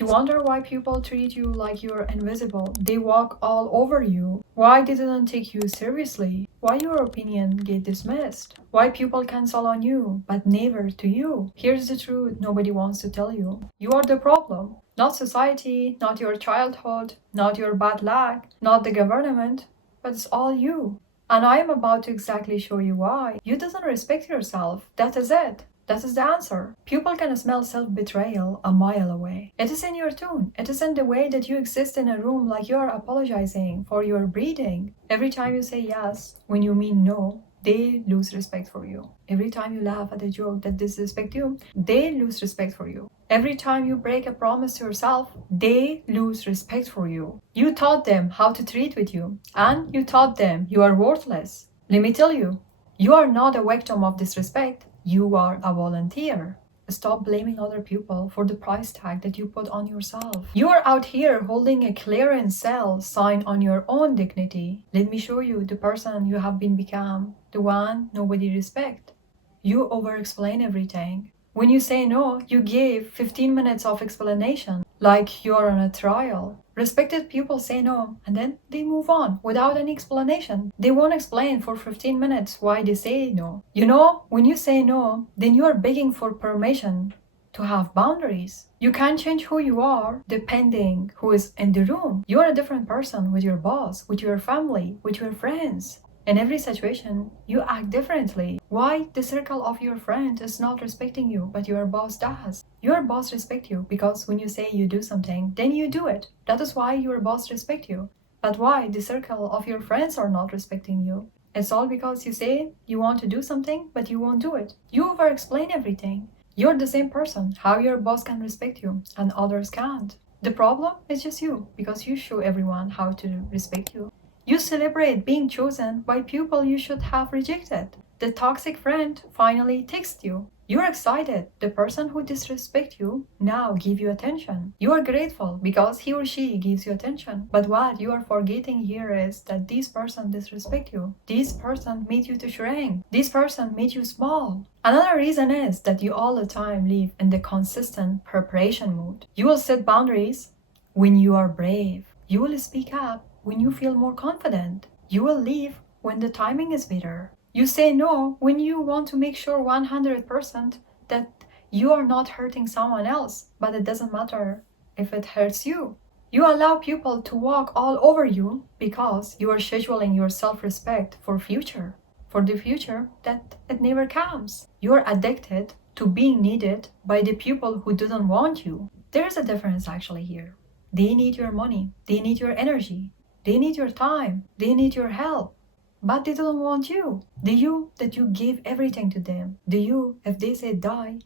You wonder why people treat you like you're invisible. They walk all over you. Why they didn't take you seriously. Why your opinion get dismissed. Why people cancel on you, but never to you. Here's the truth nobody wants to tell you. You are the problem. Not society, not your childhood, not your bad luck, not the government, but it's all you. And I am about to exactly show you why. You doesn't respect yourself. That is it. That is the answer. People can smell self-betrayal a mile away. It is in your tone. It is in the way that you exist in a room like you are apologizing for your breathing. Every time you say yes when you mean no, they lose respect for you. Every time you laugh at a joke that disrespects you, they lose respect for you. Every time you break a promise to yourself, they lose respect for you. You taught them how to treat with you, and you taught them you are worthless. Let me tell you, you are not a victim of disrespect. You are a volunteer. Stop blaming other people for the price tag that you put on yourself. You are out here holding a clearance sale sign on your own dignity. Let me show you the person you have been become, the one nobody respects. You over-explain everything. When you say no, you give 15 minutes of explanation, like you're on a trial. Respected people say no, and then they move on without any explanation. They won't explain for 15 minutes why they say no. You know, when you say no, then you are begging for permission to have boundaries. You can't change who you are depending who is in the room. You are a different person with your boss, with your family, with your friends. In every situation, you act differently. Why the circle of your friend is not respecting you, but your boss does? Your boss respects you because when you say you do something, then you do it. That is why your boss respects you. But why the circle of your friends are not respecting you? It's all because you say you want to do something, but you won't do it. You over-explain everything. You're the same person. How your boss can respect you and others can't? The problem is just you, because you show everyone how to respect you. You celebrate being chosen by people you should have rejected. The toxic friend finally texts you. You're excited. The person who disrespects you now give you attention. You are grateful because he or she gives you attention. But what you are forgetting here is that this person disrespect you. This person made you to shrink. This person made you small. Another reason is that you all the time live in the consistent preparation mode. You will set boundaries when you are brave. You will speak up when you feel more confident. You will leave when the timing is better. You say no when you want to make sure 100% that you are not hurting someone else, but it doesn't matter if it hurts you. You allow people to walk all over you because you are scheduling your self-respect for the future that it never comes. You are addicted to being needed by the people who didn't want you. There is a difference actually here. They need your money, they need your energy, they need your time, they need your help, but they don't want you. The you that you gave everything to them. The you, if they say die,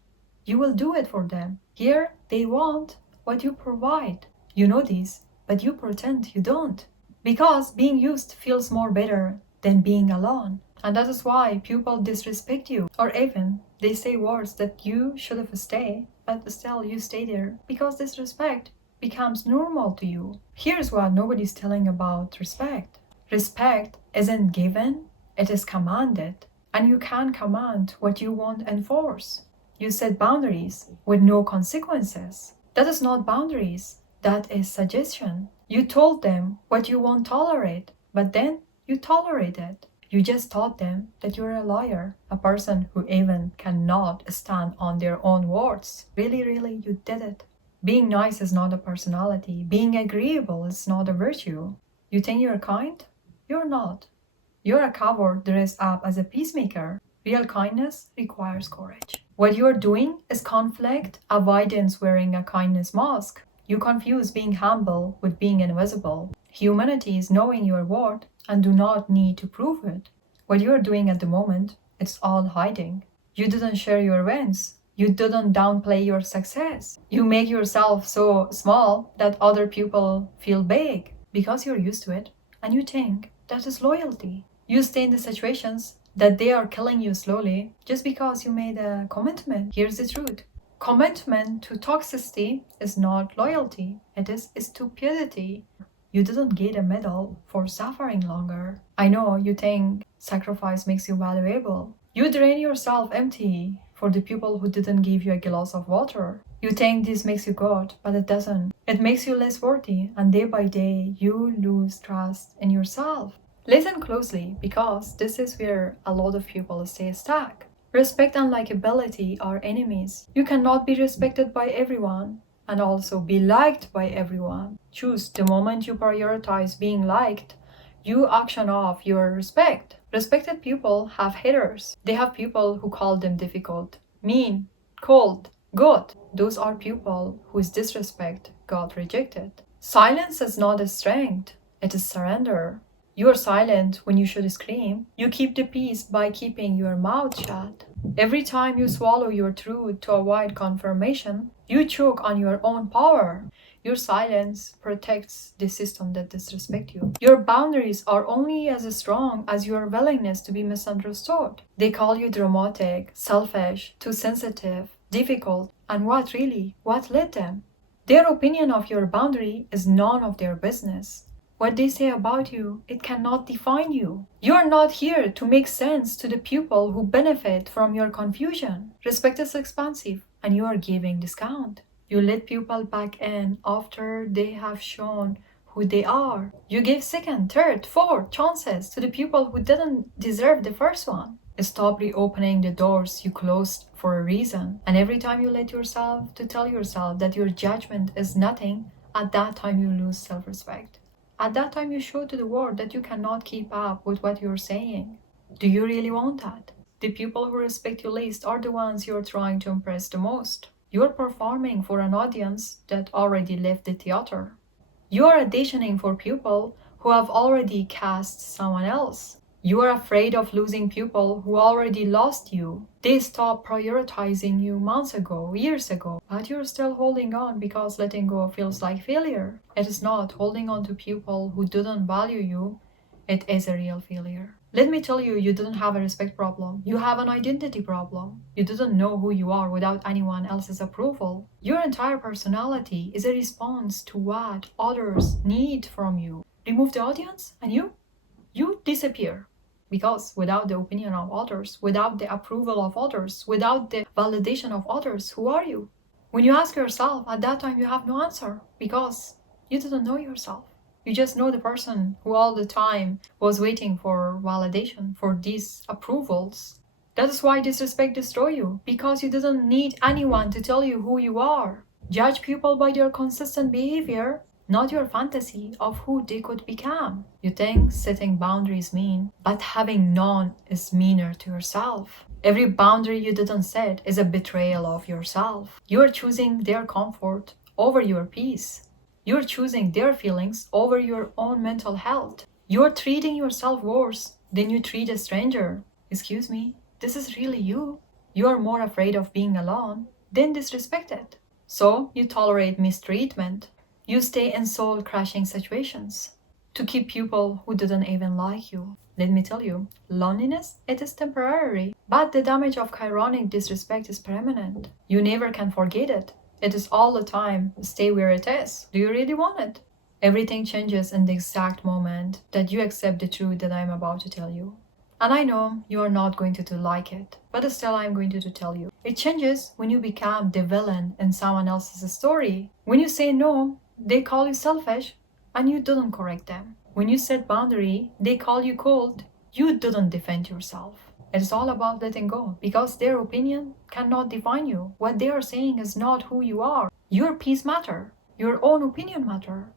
you will do it for them. Here, they want what you provide. You know this, but you pretend you don't. Because being used feels more better than being alone. And that is why people disrespect you. Or even, they say words that you should have stayed, but still you stay there. Because disrespect becomes normal to you. Here's what nobody's telling about respect. Respect isn't given, it is commanded. And you can't command what you won't enforce. You set boundaries with no consequences. That is not boundaries, that is suggestion. You told them what you won't tolerate, but then you tolerate it. You just taught them that you're a liar, a person who even cannot stand on their own words. Really, you did it. Being nice is not a personality. Being agreeable is not a virtue. You think you're kind? You're not. You're a coward dressed up as a peacemaker. Real kindness requires courage. What you're doing is conflict avoidance wearing a kindness mask. You confuse being humble with being invisible. Humanity is knowing your worth and do not need to prove it. What you're doing at the moment, it's all hiding. You didn't share your wins. You didn't downplay your success. You make yourself so small that other people feel big because you're used to it and you think that is loyalty. You stay in the situations that they are killing you slowly just because you made a commitment. Here's the truth. Commitment to toxicity is not loyalty. It is stupidity. You didn't get a medal for suffering longer. I know you think sacrifice makes you valuable. You drain yourself empty for the people who didn't give you a glass of water. You think this makes you good, but it doesn't. It makes you less worthy, and day by day, you lose trust in yourself. Listen closely, because this is where a lot of people stay stuck. Respect and likability are enemies. You cannot be respected by everyone and also be liked by everyone. Choose. The moment you prioritize being liked, you auction off your respect. Respected people have haters. They have people who call them difficult, mean, cold, good. Those are people whose disrespect got rejected. Silence is not a strength, it is surrender. You are silent when you should scream. You keep the peace by keeping your mouth shut. Every time you swallow your truth to avoid confirmation, you choke on your own power. Your silence protects the system that disrespects you. Your boundaries are only as strong as your willingness to be misunderstood. They call you dramatic, selfish, too sensitive, difficult, and what really? What led them? Their opinion of your boundary is none of their business. What they say about you, it cannot define you. You are not here to make sense to the people who benefit from your confusion. Respect is expensive, and you are giving discount. You let people back in after they have shown who they are. You give second, third, fourth chances to the people who didn't deserve the first one. Stop reopening the doors you closed for a reason. And every time you let yourself to tell yourself that your judgment is nothing, at that time you lose self-respect. At that time you show to the world that you cannot keep up with what you're saying. Do you really want that? The people who respect you least are the ones you're trying to impress the most. You're performing for an audience that already left the theater. You are auditioning for people who have already cast someone else. You are afraid of losing people who already lost you. They stopped prioritizing you months ago, years ago, but you're still holding on because letting go feels like failure. It is not. Holding on to people who didn't value you, it is a real failure. Let me tell you, you didn't have a respect problem. You have an identity problem. You didn't know who you are without anyone else's approval. Your entire personality is a response to what others need from you. Remove the audience and you disappear. Because without the opinion of others, without the approval of others, without the validation of others, who are you? When you ask yourself, at that time you have no answer because you didn't know yourself. You just know the person who all the time was waiting for validation, for these approvals. That is why disrespect destroys you, because you didn't need anyone to tell you who you are. Judge people by their consistent behavior, not your fantasy of who they could become. You think setting boundaries mean, but having none is meaner to yourself. Every boundary you didn't set is a betrayal of yourself. You are choosing their comfort over your peace. You're choosing their feelings over your own mental health. You're treating yourself worse than you treat a stranger. Excuse me, this is really you. You are more afraid of being alone than disrespected. So you tolerate mistreatment. You stay in soul-crushing situations to keep people who didn't even like you. Let me tell you, loneliness, it is temporary, but the damage of chronic disrespect is permanent. You never can forget it. It is all the time. Stay where it is. Do you really want it? Everything changes in the exact moment that you accept the truth that I'm about to tell you. And I know you are not going to like it, but still I'm going to tell you. It changes when you become the villain in someone else's story. When you say no, they call you selfish and you didn't correct them. When you set boundary, they call you cold. You didn't defend yourself. It is all about letting go because their opinion cannot define you. What they are saying is not who you are. Your peace matter. Your own opinion matter.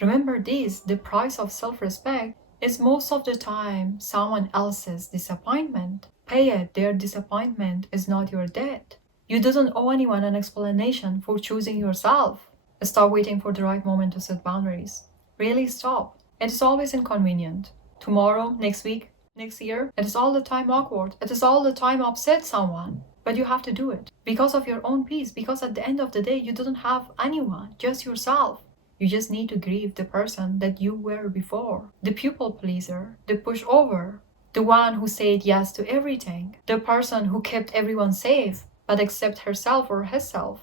Remember this, the price of self-respect is most of the time someone else's disappointment. Pay it, their disappointment is not your debt. You didn't owe anyone an explanation for choosing yourself. Stop waiting for the right moment to set boundaries. Really stop. It is always inconvenient. Tomorrow, next week, next year, it is all the time awkward. It is all the time upset someone. But you have to do it. Because of your own peace. Because at the end of the day, you didn't have anyone. Just yourself. You just need to grieve the person that you were before. The people pleaser. The pushover. The one who said yes to everything. The person who kept everyone safe, but except herself or himself.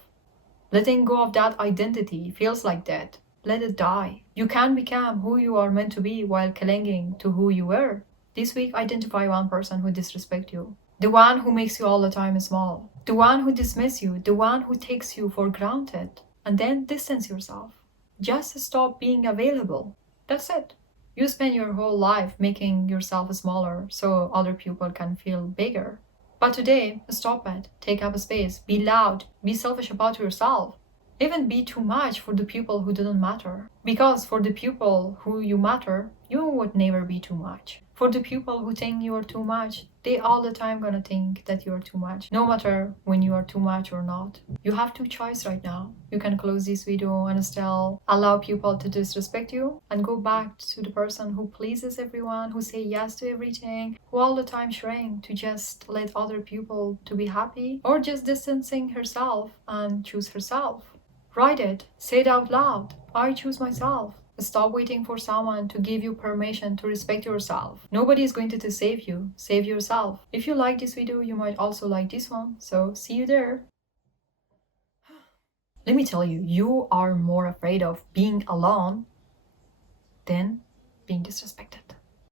Letting go of that identity feels like death. Let it die. You can't become who you are meant to be while clinging to who you were. This week, identify one person who disrespects you. The one who makes you all the time small. the one who dismisses you, the one who takes you for granted, and then distance yourself. Just stop being available. That's it. You spend your whole life making yourself smaller so other people can feel bigger. But today, stop it. Take up space. Be loud. Be selfish about yourself. Even be too much for the people who didn't matter. Because for the people who you matter, you would never be too much. For the people who think you are too much, they all the time gonna think that you are too much, no matter when you are too much or not. You have two choices right now. You can close this video and still allow people to disrespect you and go back to the person who pleases everyone, who say yes to everything, who all the time trying to just let other people to be happy, or just distancing herself and choose herself. Write it, say it out loud. I choose myself. Stop waiting for someone to give you permission to respect yourself. Nobody is going to save you. Save yourself. If you like this video, you might also like this one. So see you there. Let me tell you, you are more afraid of being alone than being disrespected.